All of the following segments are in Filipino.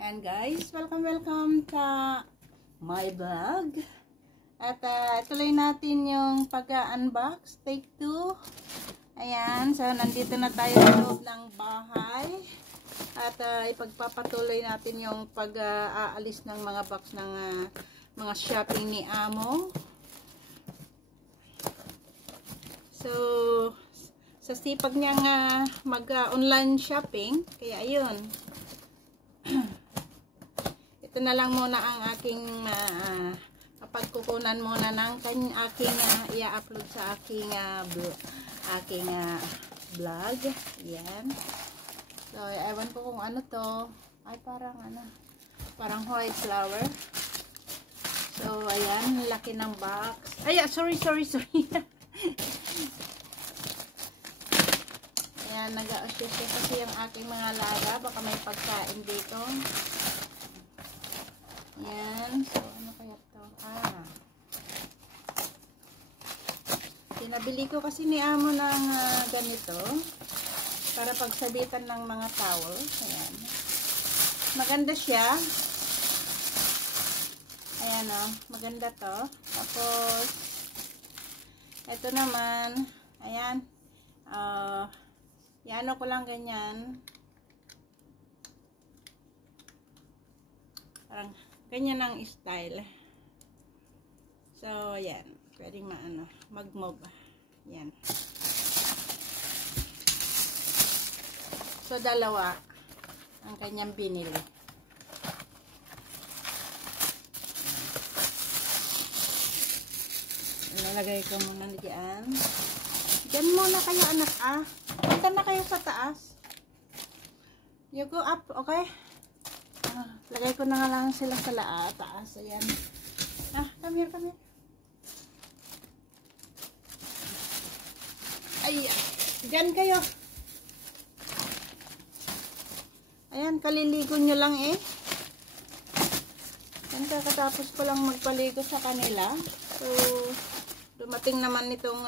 And guys, welcome sa my vlog. At tuloy natin yung pag-unbox, take 2. Ayan, so nandito na tayo sa loob ng bahay. At ipagpapatuloy natin yung pag-aalis ng mga box ng mga shopping ni Amo. So, sa sipag niyang mag-online shopping, kaya ayun. Ito na lang muna ang aking pagkukunan muna ng aking i-upload sa aking vlog. Yan. So, ewan ko kung ano to. Ay, parang white flower. So, ayan, laki ng box. Ay, sorry. Ayan, nag-a-assist kasi yung aking mga alaga. Baka may pagkain dito. Ayan. So, ano kaya to? Pinabili ko kasi ni Amo ng ganito. Para pagsabitan ng mga towel. Ayan. Maganda siya. Ayan o. Maganda to. Tapos, ito naman. Ayan. Iano ko lang ganyan. Parang ganyan ang style. So, ayan. Pwedeng mag-move. Ayan. So, dalawa ang kanyang binili. Ilalagay ko muna diyan. Diyan muna kayo, anak, punta na kayo sa taas. You go up, okay? Lagay ko na nga lang sila sa taas. Ayan. Come here. Ayan. Diyan kayo. Ayan, kaliligo nyo lang eh. Yan, kakatapos ko lang magpaligo sa kanila. So, dumating naman itong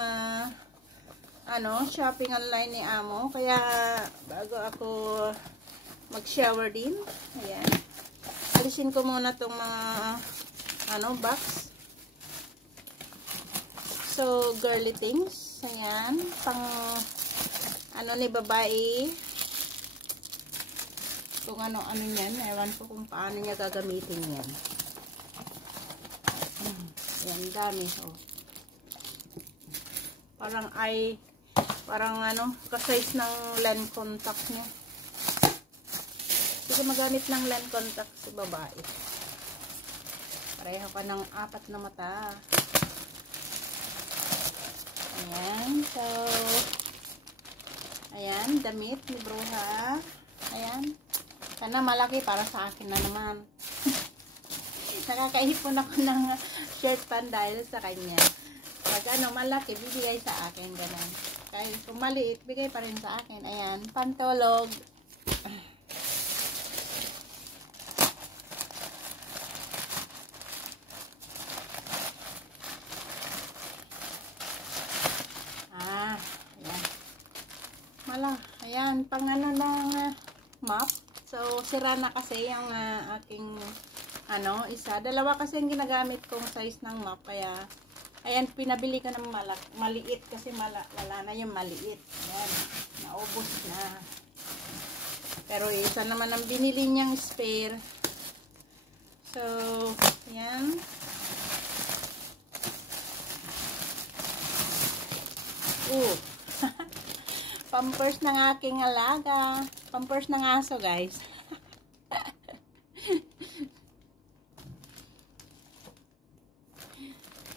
shopping online ni Amo. Kaya, bago ako mag-shower din. Ayan. Alisin ko muna itong mga box. So, girly things. Ayan. Pang ni babae. Kung ano yan. Ewan ko kung paano niya gagamitin yan. Ayan, dami. Oh. Parang kasize ng lens contact niya. Sige, magamit ng lens contact si babae. Pareho pa ng 4 na mata. Ayan. So, ayan, damit ni Bruha. Ayan. Sana malaki para sa akin na naman. Nakakaipon ako ng shirt pan dahil sa kanya. Pag malaki, bibigay sa akin. Ganun. Kahit kung maliit, bigay pa rin sa akin. Ayan, pantolog. Ayan, pang ng map. So, sira na kasi yung aking isa. Dalawa kasi yung ginagamit kong size ng map. Kaya, ayan, pinabili ko ng maliit kasi wala na yung maliit. Ayan, naubos na. Pero isa naman ang binili niyang spare. So, ayan. Pampers ng aking alaga. Pampers ng aso, guys.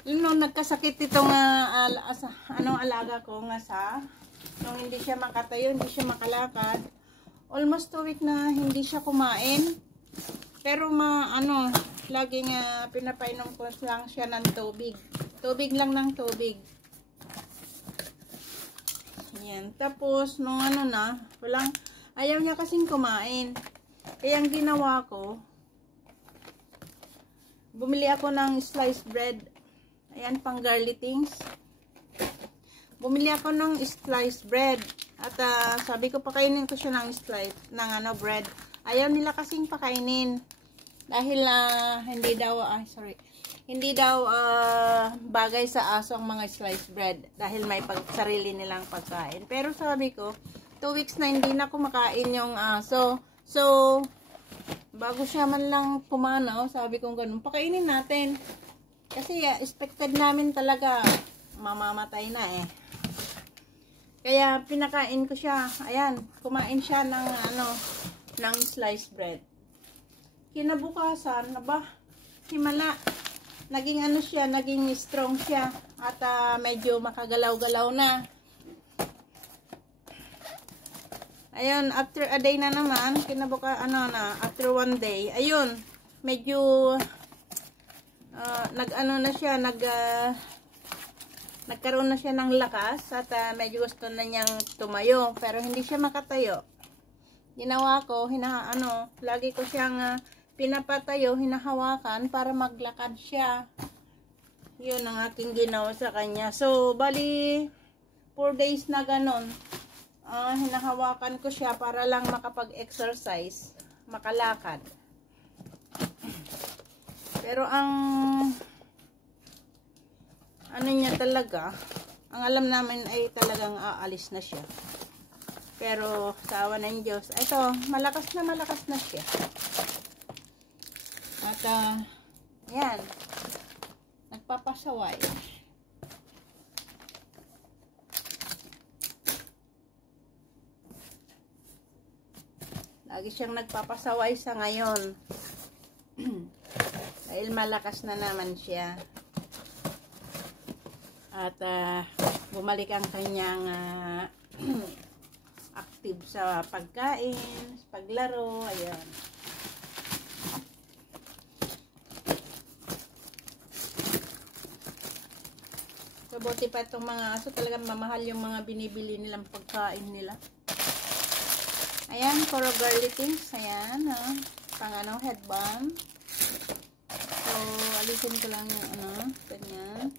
Nung nagkasakit itong alaga ko nung hindi siya makatayo, hindi siya makalakad. Almost 2 weeks na hindi siya kumain. Pero laging pinapainom ko lang siya ng tubig. Tubig lang ng tubig. Yan. Tapos, nung ayaw niya kasing kumain. Kaya ang ginawa ko, bumili ako ng sliced bread. Ayan, pang girly things. Bumili ako ng sliced bread. At sabi ko, pakainin ko siya ng bread. Ayaw nila kasing pakainin. Dahil hindi daw bagay sa aso ang mga sliced bread. Dahil may sarili nilang pagkain. Pero sabi ko, 2 weeks na hindi na kumakain yung aso. So, bago siya man lang pumanaw, sabi ko ganun, pakainin natin. Kasi expected namin talaga mamamatay na eh. Kaya pinakain ko siya. Ayan, kumain siya ng sliced bread. Kinabukasan, himala. Naging naging strong siya. At medyo makagalaw-galaw na. Ayun, after a day na naman, after 1 day, ayun, medyo, nagkaroon na siya ng lakas at medyo gusto na niyang tumayo, pero hindi siya makatayo. Ginawa ko, lagi ko siyang pinapatayo, hinahawakan para maglakad siya. Yun ang aking ginawa sa kanya. So, bali, 4 days na ganon. Hinahawakan ko siya para lang makapag-exercise, makalakad. Pero ang niya talaga, ang alam namin ay talagang aalis na siya. Pero sa awa ng Diyos, ito, malakas na siya. At yan, nagpapasaway. Lagi siyang nagpapasaway sa ngayon. Dahil malakas na naman siya. At bumalik ang kanyang active sa pagkain, sa paglaro, ayan. So, buti pa itong mga aso, talagang mamahal yung mga binibili nilang pagkain nila. Ayan, puro girly things. Ayan, pang headband. So, alisin ko lang yung ganyan.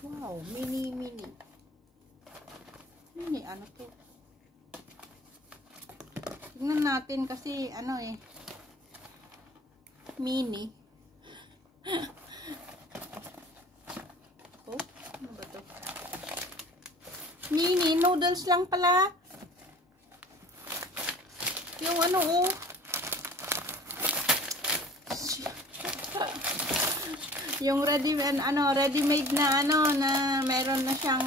Wow, mini. Mini, ano to? Tingnan natin kasi mini. Oh, ano ba to? Mini noodles lang pala. Yung yung ready-made na na meron na siyang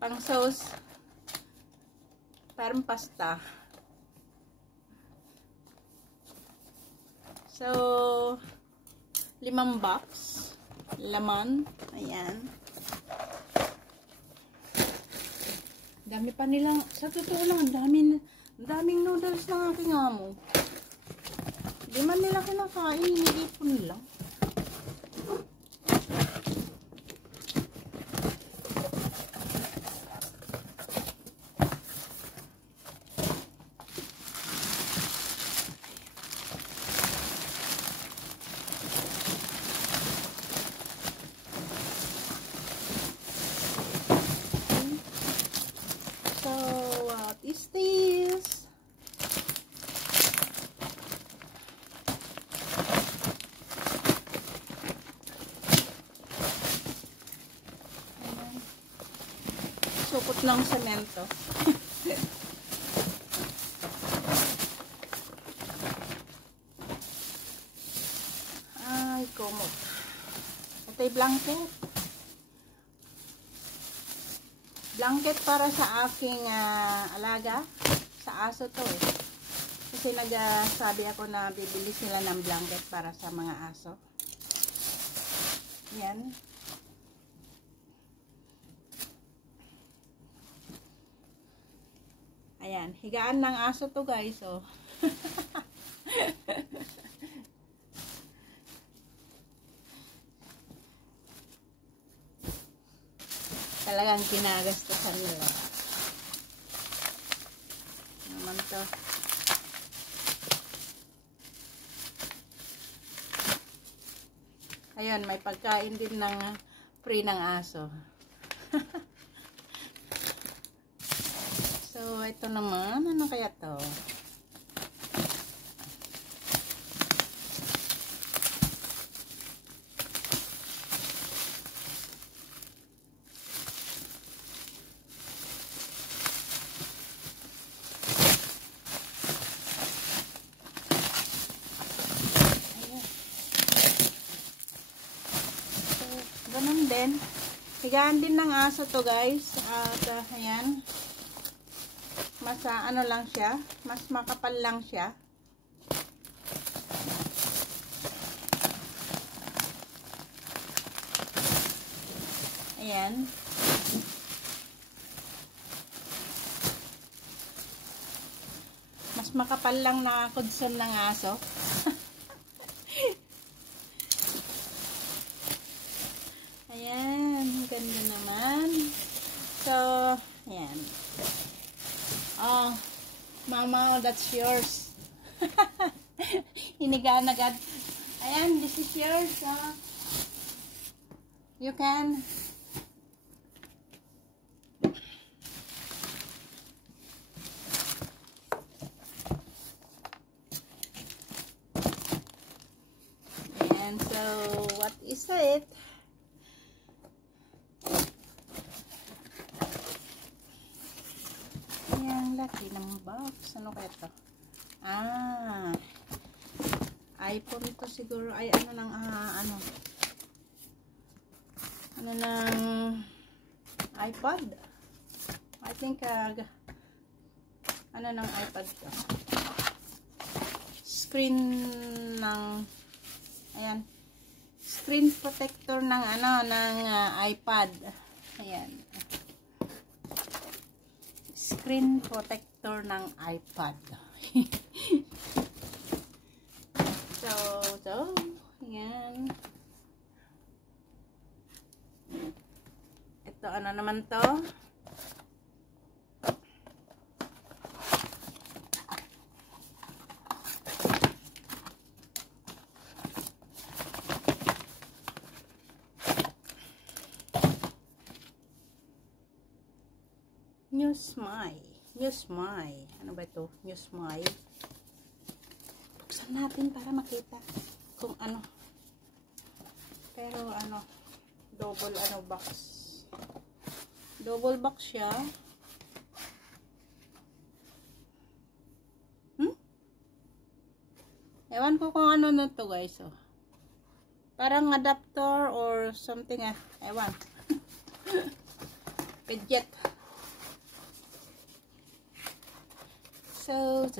pang sauce. Parang pasta. So, 5 box. Laman. Ayan. Dami pa nilang, sa totoo lang, daming noodles ng aking amo. Di man nila kinakain, inipon lang. Sukot ng semento. Ay, kumot. Ito'y blanket. Blanket para sa aking alaga. Sa aso to eh. Kasi nagsabi ako na bibili sila ng blanket para sa mga aso. Yan. Ayan, higaan ng aso to guys, oh. Talagang kinagastusan nila. Naman to. Ayan, may pagkain din ng free ng aso. So, ito naman. Ano kaya to? Ganun din. Higaan din ng aso to guys. At ayan. Mas ano lang siya. Mas makapal lang siya. Ayan. Mas makapal lang na kudson ng aso. Ayan, ganda naman. So, ayan. Oh, mama, that's yours. Hinigaan agad. Ayan, this is yours. You can. And so, what is it? Laki ng box. Ano kaya ito? iPhone ito siguro. Ay, ano ng, ano ng iPod? I think, ano ng iPod ito? Screen ng, ayan. Screen protector ng, ng iPad. Ayan. Screen protector ng iPad. so, ayan. Ito, ano naman to? News My. Ano ba ito? News My. Buksan natin para makita kung ano. Pero double box. Double box siya. Ewan ko kung ano na to guys. Oh. Parang adapter or something. Ewan. Gadget. So.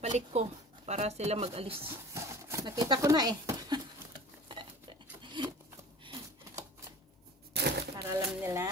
Balik ko para sila mag-alis. Nakita ko na eh. Para alam nila.